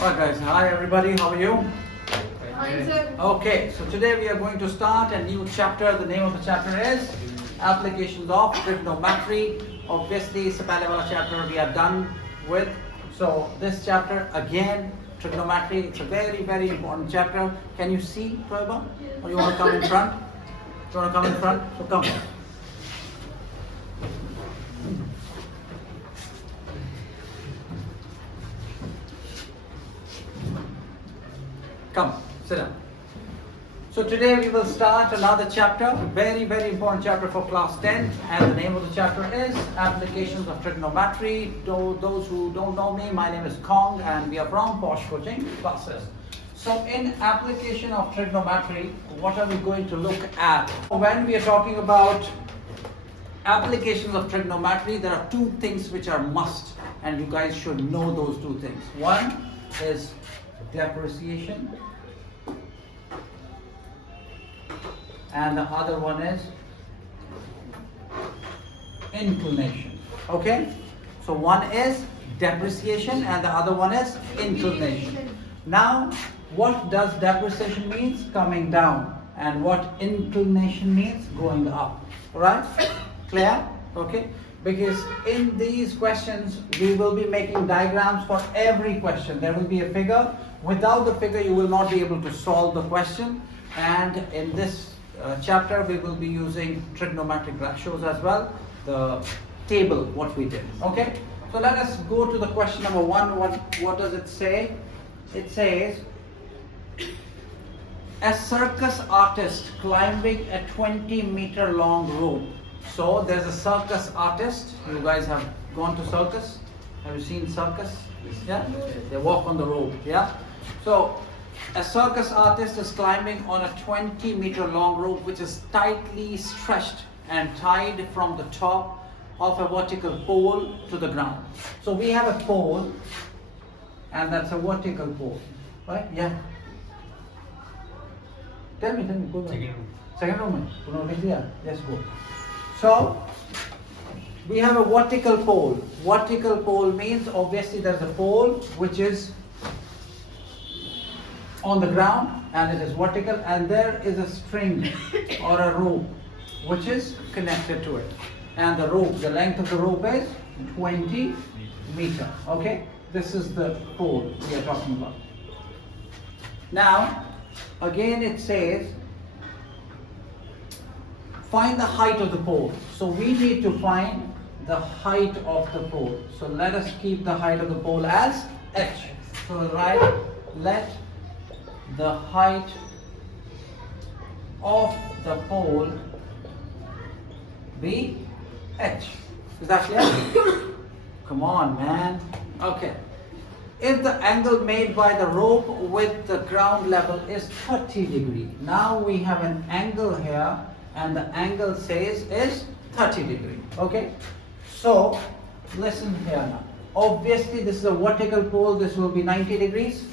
Alright guys, hi everybody, how are you? Hi, sir. Okay, so today we are going to start a new chapter. The name of the chapter is Applications of Trigonometry. Obviously, it's a पहले वाला chapter we are done with. So this chapter again, trigonometry, it's a very important chapter. Can you see, Toiba? Or you want to come in front? You want to come in front? So come. Come, sit down. So today we will start another chapter, very important chapter for class 10, and the name of the chapter is Applications of Trigonometry. Those who don't know me, my name is Kong and we are from Posh Coaching Classes. So in application of trigonometry, what are we going to look at? When we are talking about applications of trigonometry, there are two things which are must, and you guys should know those two things. One is depreciation, and the other one is inclination. Okay, so one is depreciation and the other one is inclination. Now what does depreciation means? Coming down. And what inclination means? Going up. Alright, clear? Okay, because in these questions we will be making diagrams for every question. There will be a figure. Without the figure you will not be able to solve the question. And in this chapter we will be using trigonometric ratios as well, the table what we did. Okay, so let us go to the question number one. What does it say? It says a circus artist climbing a 20-meter long rope. So there's a circus artist. You guys have gone to circus? Have you seen circus? Yeah, they walk on the rope. Yeah, so a circus artist is climbing on a 20-meter long rope which is tightly stretched and tied from the top of a vertical pole to the ground. So we have a pole and that's a vertical pole, right? Yeah. Tell me, go back. Second room. Yes, go. So we have a vertical pole. Vertical pole means obviously there's a pole which is on the ground and it is vertical, and there is a string or a rope which is connected to it, and the rope, the length of the rope is 20 meter. Okay, this is the pole we are talking about. Now again it says find the height of the pole. So we need to find the height of the pole. So let us keep the height of the pole as h. So write let the height of the pole be h. Is that clear? Come on, man. Okay. If the angle made by the rope with the ground level is 30 degrees. Now we have an angle here and the angle says is 30 degrees. Okay. So listen here now. Obviously this is a vertical pole. This will be 90 degrees.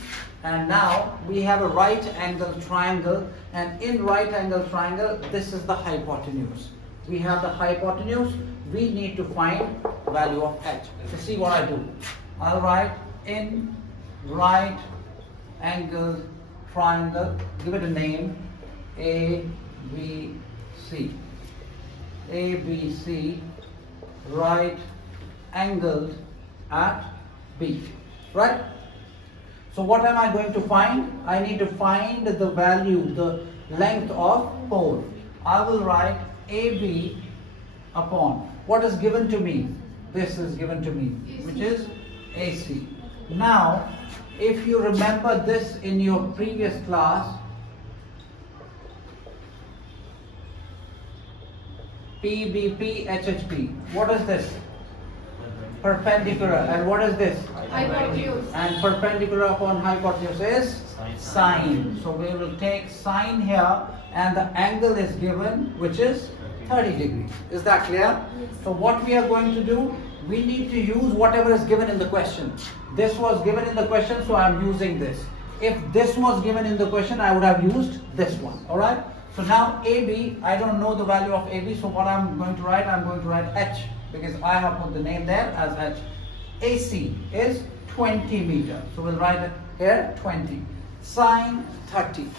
And now we have a right angle triangle, and in right angle triangle this is the hypotenuse. We have the hypotenuse. We need to find value of h. So see what I do. I'll write in right angle triangle, give it a name, ABC. ABC, right angled at B. Right? So what am I going to find? I need to find the value, the length of pole. I will write AB upon what is given to me. This is given to me, which is AC. Now, if you remember this in your previous class, PBP, HHP. What is this? Perpendicular. And what is this? Hypotenuse. And perpendicular upon hypotenuse is sine. So we will take sine here, and the angle is given which is 30 degrees. Is that clear? So what we are going to do, we need to use whatever is given in the question. This was given in the question, so I am using this. If this was given in the question, I would have used this one. Alright? So now AB, I don't know the value of AB, so what I'm going to write, I'm going to write H, because I have put the name there as H. AC is 20 meter. So we'll write here 20. Sine 30.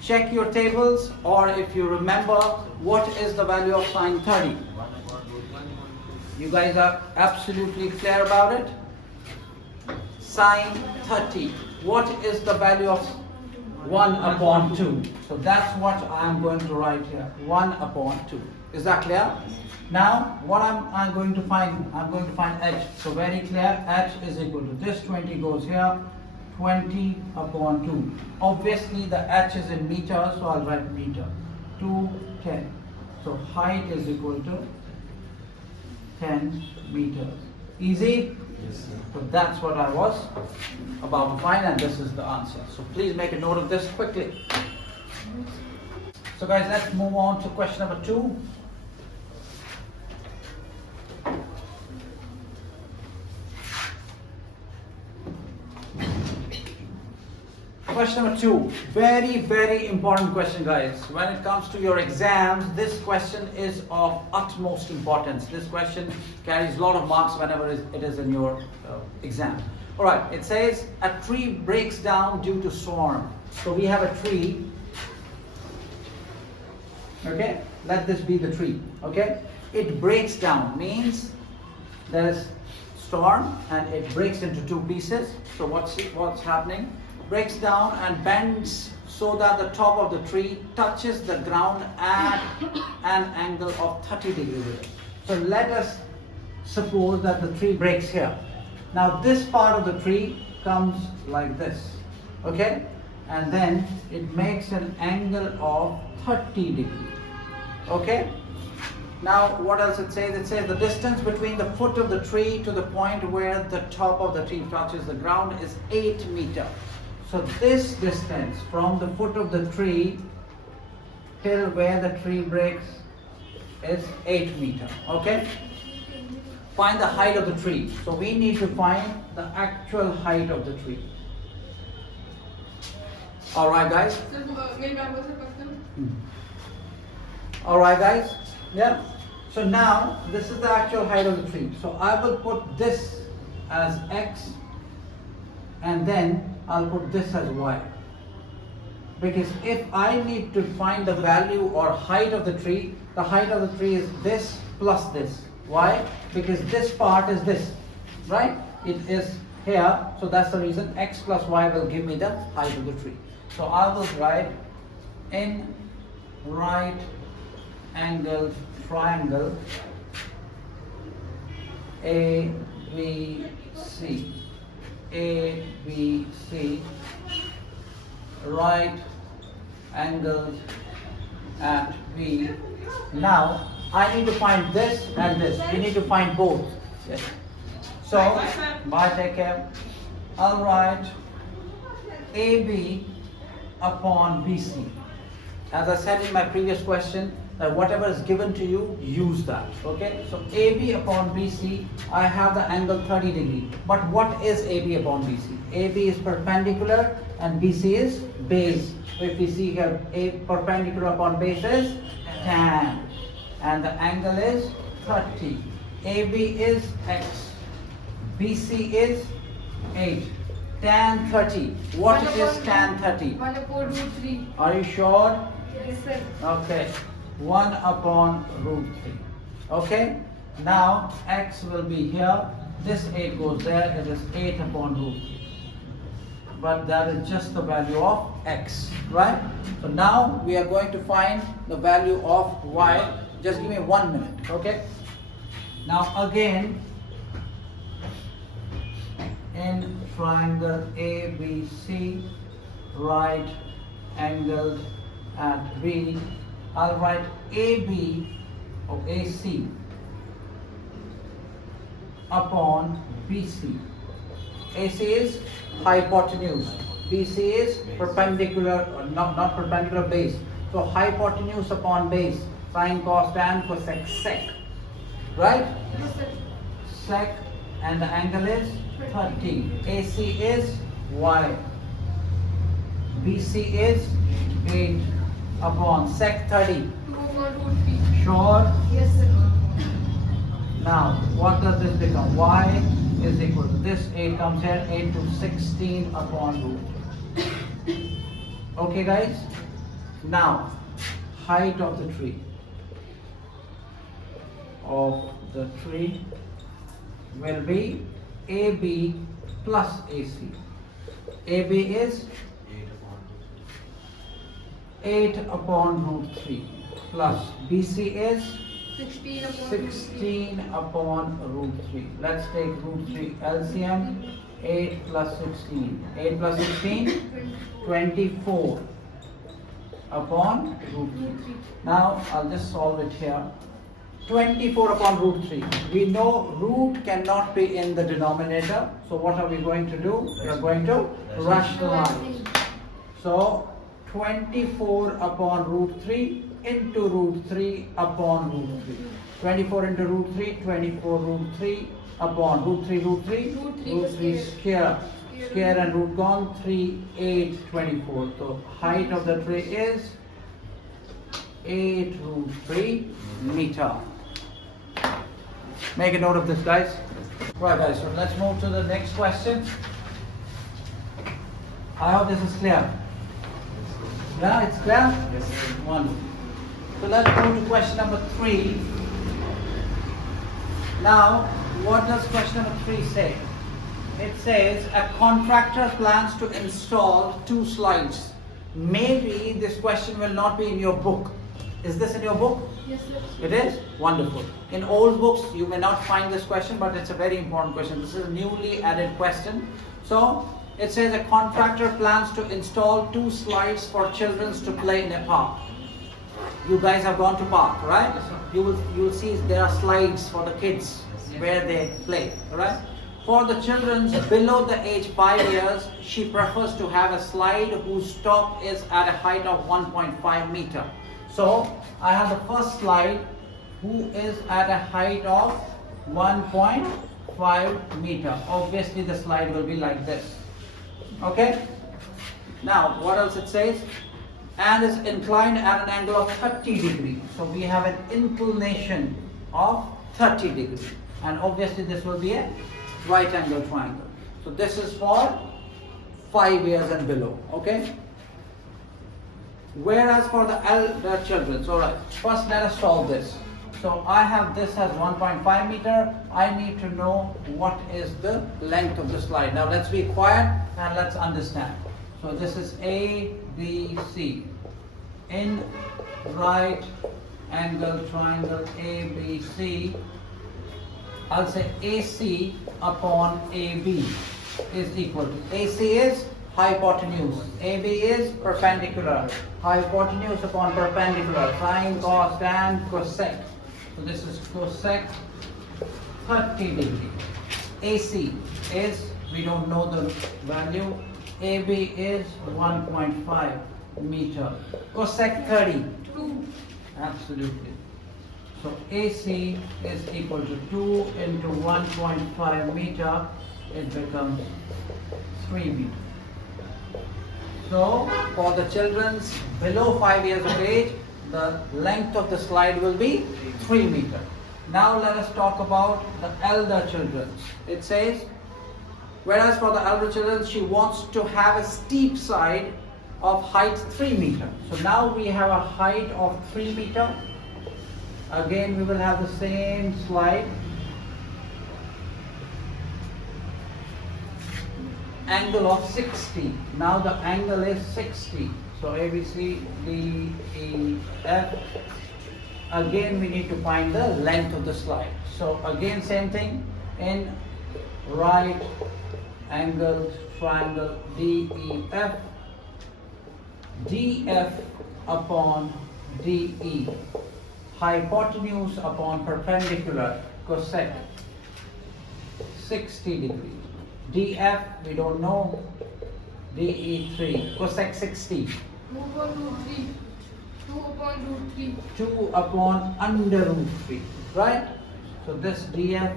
Check your tables, or if you remember, what is the value of sine 30? You guys are absolutely clear about it? Sine 30. What is the value of 1 upon 2? So that's what I am going to write here. 1 upon 2. Is that clear? Now, what I'm going to find? I'm going to find h. So very clear, h is equal to this 20 goes here, 20 upon 2. Obviously, the h is in meters, so I'll write meter. 210. So height is equal to 10 meters. Easy? Yes, sir. So that's what I was about to find, and this is the answer. So please make a note of this quickly. So guys, let's move on to question number 2. Question number 2, very, very important question, guys. When it comes to your exams, this question is of utmost importance. This question carries a lot of marks whenever it is in your exam. All right, it says a tree breaks down due to storm. So we have a tree. Okay, let this be the tree. Okay, it breaks down means there is storm and it breaks into 2 pieces. So what's happening? Breaks down and bends so that the top of the tree touches the ground at an angle of 30 degrees. So let us suppose that the tree breaks here. Now this part of the tree comes like this, okay? And then it makes an angle of 30 degrees, okay? Now what else it says? It says the distance between the foot of the tree to the point where the top of the tree touches the ground is 8 meters. So this distance from the foot of the tree till where the tree breaks is 8 meters. Okay? Find the height of the tree. So we need to find the actual height of the tree. Alright guys? Alright guys? Yeah? So now this is the actual height of the tree. So I will put this as x and then I'll put this as y. Because if I need to find the value or height of the tree, the height of the tree is this plus this. Why? Because this part is this, right? It is here, so that's the reason x plus y will give me the height of the tree. So I will write in right angled triangle ABC. ABC, right angled at B. Now I need to find this and this. We need to find both. Yes. So bye, take care. I'll write AB upon BC. As I said in my previous question, that whatever is given to you, use that. Okay, so AB upon BC, I have the angle 30 degrees. But what is AB upon BC? AB is perpendicular and BC is base. So if we see here, A perpendicular upon base is tan, and the angle is 30. AB is x, BC is 8. Tan 30. What is tan 30? 1 upon root 3. Are you sure? Yes, sir. Okay. 1 upon root 3. Okay, now x will be here, this 8 goes there, it is 8 upon root 3. But that is just the value of x, right? So now we are going to find the value of y. Just give me 1 minute, okay? Now again, in triangle ABC, right angled at B, I'll write AB or AC upon BC. AC is hypotenuse, BC is perpendicular, not perpendicular base. So hypotenuse upon base, sine, cos, tan, cosec, sec, right? Yes, sir. Sec, and the angle is 30. AC is y, BC is 8 upon sec 30. 2 upon root 3. Sure? Yes, sir. Now, what does this become? Y is equal to this 8 comes here, 8 to 16 upon root 3. Okay guys, now height of the tree will be AB plus AC. AB is 8 upon root 3 plus BC is 16 upon root 3. Let's take root 3 LCM. 8 plus 16. 8 plus 16, 24 upon root 3. Now I'll just solve it here. 24 upon root 3. We know root cannot be in the denominator. So what are we going to do? We are going to rationalize. So 24 upon root 3 into root 3 upon root 3. 24 into root 3, 24 root 3 upon root 3, root 3 square. Square and root gone, 3, 8, 24. So height of the tree is 8 root 3 meter. Make a note of this, guys. Right guys, so let's move to the next question. I hope this is clear. Yeah, it's clear? Yes, sir. Wonderful. So let's move to question number 3. Now, what does question number 3 say? It says a contractor plans to install 2 slides. Maybe this question will not be in your book. Is this in your book? Yes, sir. It is? Wonderful. In old books, you may not find this question, but it's a very important question. This is a newly added question. So, it says a contractor plans to install 2 slides for children to play in a park. You guys have gone to park, right? You will see there are slides for the kids where they play, right? For the children below the age 5 years, she prefers to have a slide whose top is at a height of 1.5 meter. So I have the first slide who is at a height of 1.5 meter. Obviously the slide will be like this. Okay? Now what else it says? And is inclined at an angle of 30 degrees. So we have an inclination of 30 degrees. And obviously this will be a right angle triangle. So this is for 5 years and below. Okay? Whereas for the elder children, so right, first let us solve this. So I have this as 1.5 meter. I need to know what is the length of the slide. Now let's be quiet and let's understand. So this is A, B, C. In right angle triangle A, B, C, I'll say AC upon AB is equal to, AC is hypotenuse, AB is perpendicular, hypotenuse upon perpendicular, sine, cos, tan, cosec. So this is cosec 30 degree. AC is, we don't know the value, AB is 1.5 meter. Cosec 30. 2. Absolutely. So AC is equal to 2 into 1.5 meter. It becomes 3 meter. So for the children below 5 years of age, the length of the slide will be 3 meter. Now let us talk about the elder children. It says, whereas for the elder children, she wants to have a steep side of height 3 meter. So now we have a height of 3 meter. Again, we will have the same slide. Angle of 60. Now the angle is 60. So A, B, C, D, E, F. Again, we need to find the length of the slide. So again, same thing. In right angle triangle DEF, DF upon DE, hypotenuse upon perpendicular, cosec 60 degrees. DF we don't know, DE3, cosec 60. 2 upon root 3. 2 upon root 3. 2 upon under root 3, right? So this DF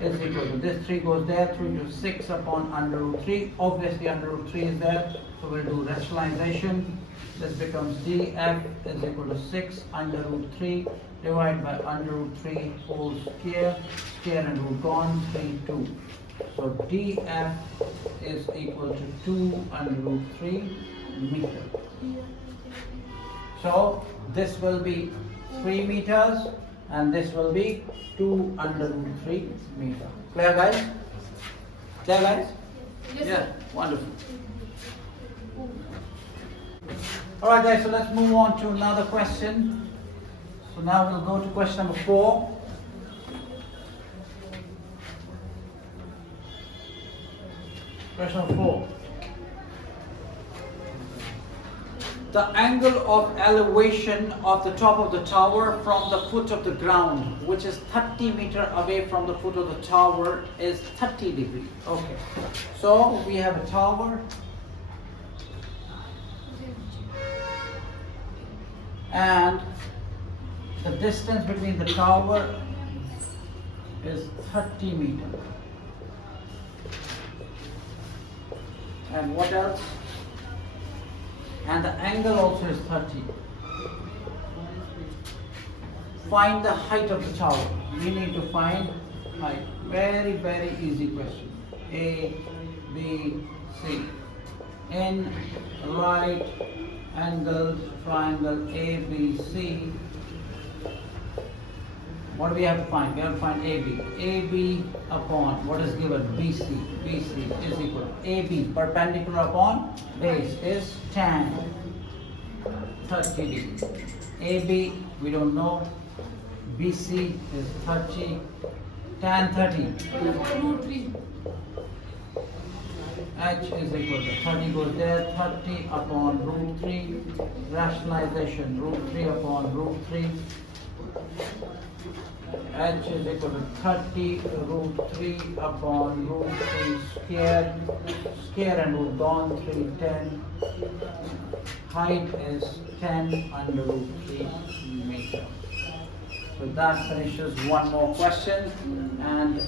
is equal to, this 3 goes there, 3 to 6 upon under root 3. Obviously under root 3 is there, so we'll do rationalization. This becomes df is equal to 6 under root 3 divided by under root 3 whole square, square and root gone, 3, 2. So df is equal to 2 under root 3 meter. So this will be 3 meters and this will be 2 under root 3 meter. Clear guys? Clear guys? Yes, Yeah, sir. wonderful. Alright guys, so let's move on to another question. So now we'll go to question number 4. Question number 4. The angle of elevation of the top of the tower from the foot of the ground, which is 30 meters away from the foot of the tower, is 30 degrees. Okay. So we have a tower and the distance between the tower is 30 meters. And what else? And the angle also is 30. Find the height of the tower. We need to find height. Very, very easy question. A, B, C. In right angled triangle ABC, what do we have to find? We have to find AB. AB upon what is given? BC. BC is equal to AB perpendicular upon base is tan 30 degrees. AB we don't know. BC is 30. Tan 30. 1 upon root 3. H is equal to 30 goes there. 30 upon root 3. Rationalization. Root 3 upon root 3. H is equal to 30 root 3 upon root 3 square. Square and root gone, 3, 10. Height is 10 under root 3 meter. So that finishes one more question and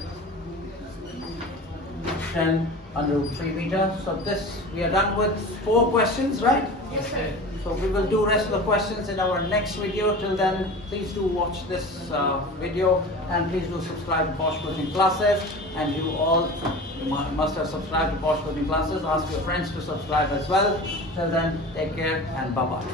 10 under root 3 meter. So this, we are done with 4 questions, right? Yes, sir. So we will do rest of the questions in our next video. Till then, please do watch this video and please do subscribe to Bosch Coaching Classes. And you all must have subscribed to Bosch Coaching Classes. Ask your friends to subscribe as well. Till then, take care and bye-bye.